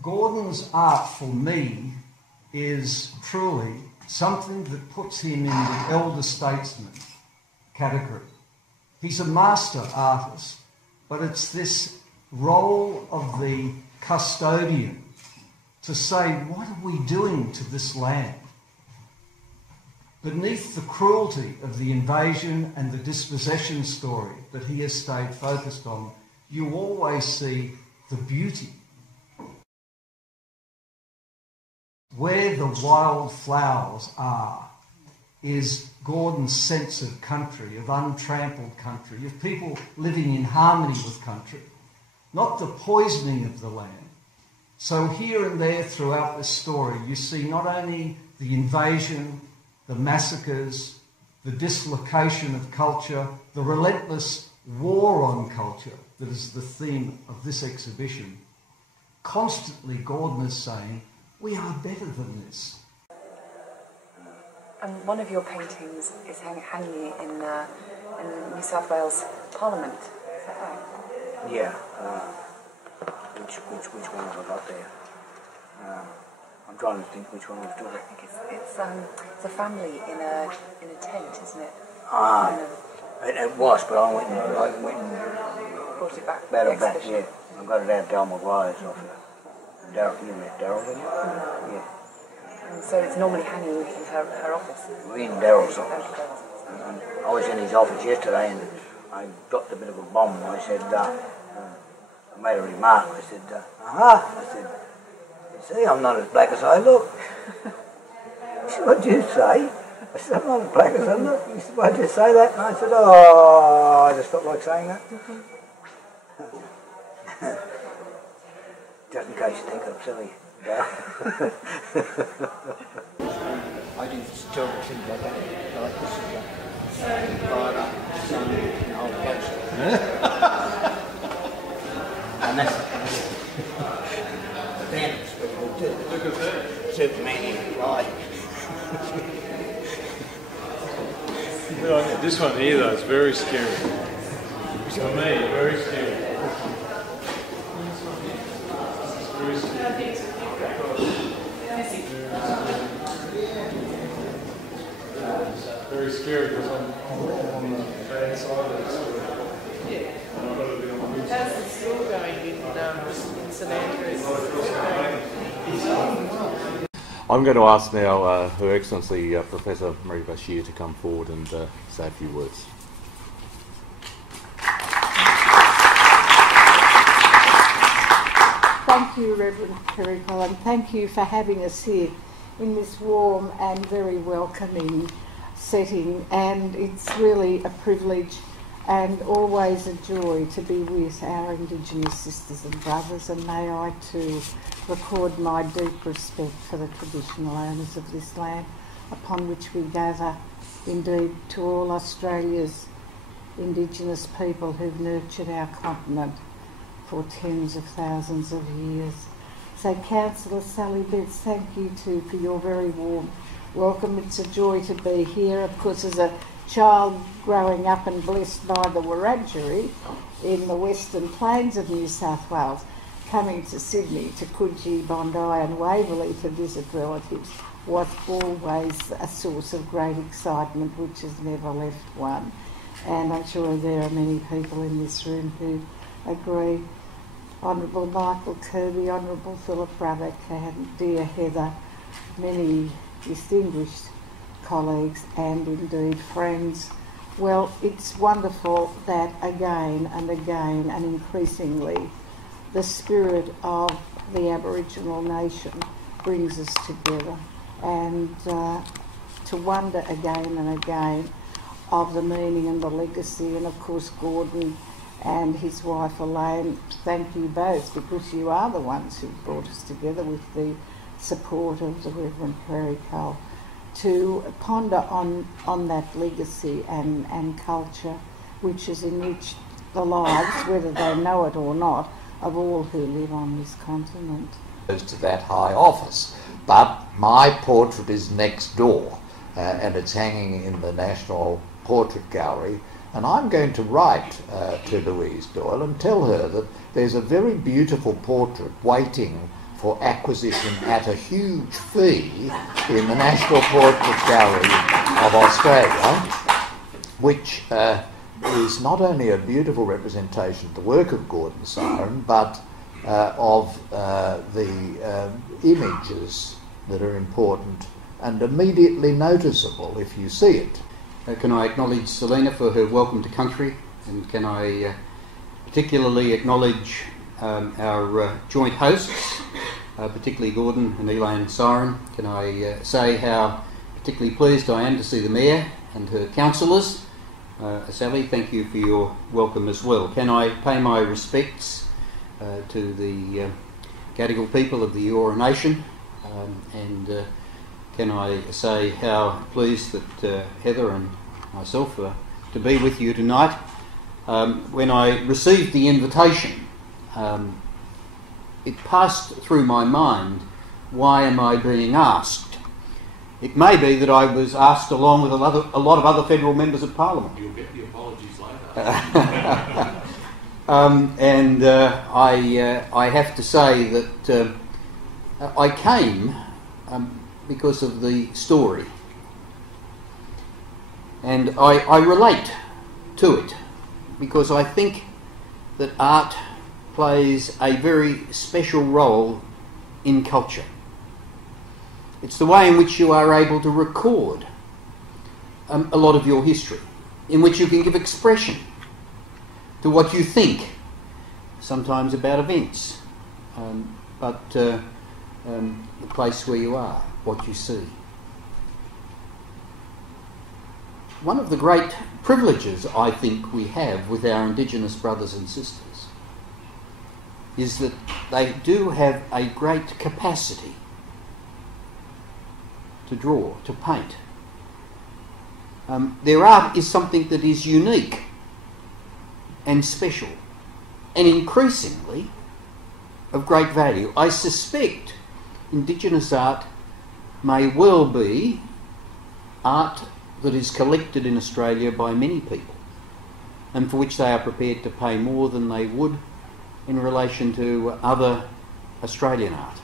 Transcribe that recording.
Gordon's art for me is truly something that puts him in the elder statesman category. He's a master artist, but it's this role of the custodian to say, what are we doing to this land? Beneath the cruelty of the invasion and the dispossession story that he has stayed focused on, you always see the beauty. Where the wild flowers are is Gordon's sense of country, of untrampled country, of people living in harmony with country, not the poisoning of the land. So here and there throughout this story, you see not only the invasion, the massacres, the dislocation of culture, the relentless war on culture that is the theme of this exhibition. Constantly Gordon is saying, we are better than this. And one of your paintings is hanging in the New South Wales Parliament. Is that right? Yeah. Which one have I got there? I'm trying to think which one we've done. I think it's a family in a tent, isn't it? It was, but I went and brought it back. Brought it back, yeah. I got it out of Del Maguire's off Daryl, you met Daryl, didn't you? Yeah. And so it's normally hanging in her office? In Daryl's office. And I was in his office yesterday and I dropped a bit of a bomb and I said, I made a remark. I said, I said, you see, I'm not as black as I look. He said, what did you say? I said, I'm not as black as I look. He said, why did you say that? And I said, oh, I just felt like saying that. Just in case you think I'm silly. I do terrible things like that. Like this is father, son, and old ghost. And that's the dance what we do. Look at that. Superman in fly. This one here though is very scary. For me, very scary. Very scary because I'm on the bad side of the story. Yeah. And I've got to be on the good side. How's the school going in St Andrews? I'm going to ask now Her Excellency Professor Marie Bashir to come forward and say a few words. Thank you, Reverend Frederich, and thank you for having us here in this warm and very welcoming setting, and it's really a privilege and always a joy to be with our Indigenous sisters and brothers, and may I too record my deep respect for the traditional owners of this land upon which we gather, indeed to all Australia's Indigenous people who've nurtured our continent for tens of thousands of years. So Councillor Sally Betts, thank you too for your very warm welcome. It's a joy to be here. Of course, as a child growing up and blessed by the Wiradjuri in the Western Plains of New South Wales, coming to Sydney, to Coogee, Bondi and Waverley to visit relatives was always a source of great excitement which has never left one. And I'm sure there are many people in this room who agree. Honourable Michael Kirby, Honourable Philip Brother, and dear Heather, many distinguished colleagues and indeed friends. Well, it's wonderful that again and again and increasingly the spirit of the Aboriginal nation brings us together, and to wonder again and again of the meaning and the legacy. And of course Gordon and his wife Elaine, thank you both, because you are the ones who brought us together with the support of the Reverend Frederich, to ponder on that legacy and culture which has enriched the lives, whether they know it or not, of all who live on this continent. To that high office, but my portrait is next door, and it's hanging in the National Portrait Gallery, and I'm going to write to Louise Doyle and tell her that there's a very beautiful portrait waiting for acquisition at a huge fee in the National Portrait Gallery of Australia, which is not only a beautiful representation of the work of Gordon Syron, but of the images that are important and immediately noticeable if you see it. Can I acknowledge Selena for her welcome to country, and can I particularly acknowledge our joint hosts, particularly Gordon and Elaine Syron. Can I say how particularly pleased I am to see the Mayor and her councillors. Sally, thank you for your welcome as well. Can I pay my respects to the Gadigal people of the Eora Nation, and can I say how pleased that Heather and myself are to be with you tonight. When I received the invitation, it passed through my mind, why am I being asked? It may be that I was asked along with a lot of other federal members of Parliament. You'll get the apologies later. I have to say that I came because of the story, and I relate to it because I think that art plays a very special role in culture. It's the way in which you are able to record a lot of your history, in which you can give expression to what you think, sometimes about events, but the place where you are, what you see. One of the great privileges I think we have with our Indigenous brothers and sisters is that they do have a great capacity to draw, to paint. Their art is something that is unique and special, and increasingly of great value. I suspect Indigenous art may well be art that is collected in Australia by many people, and for which they are prepared to pay more than they would in relation to other Australian art.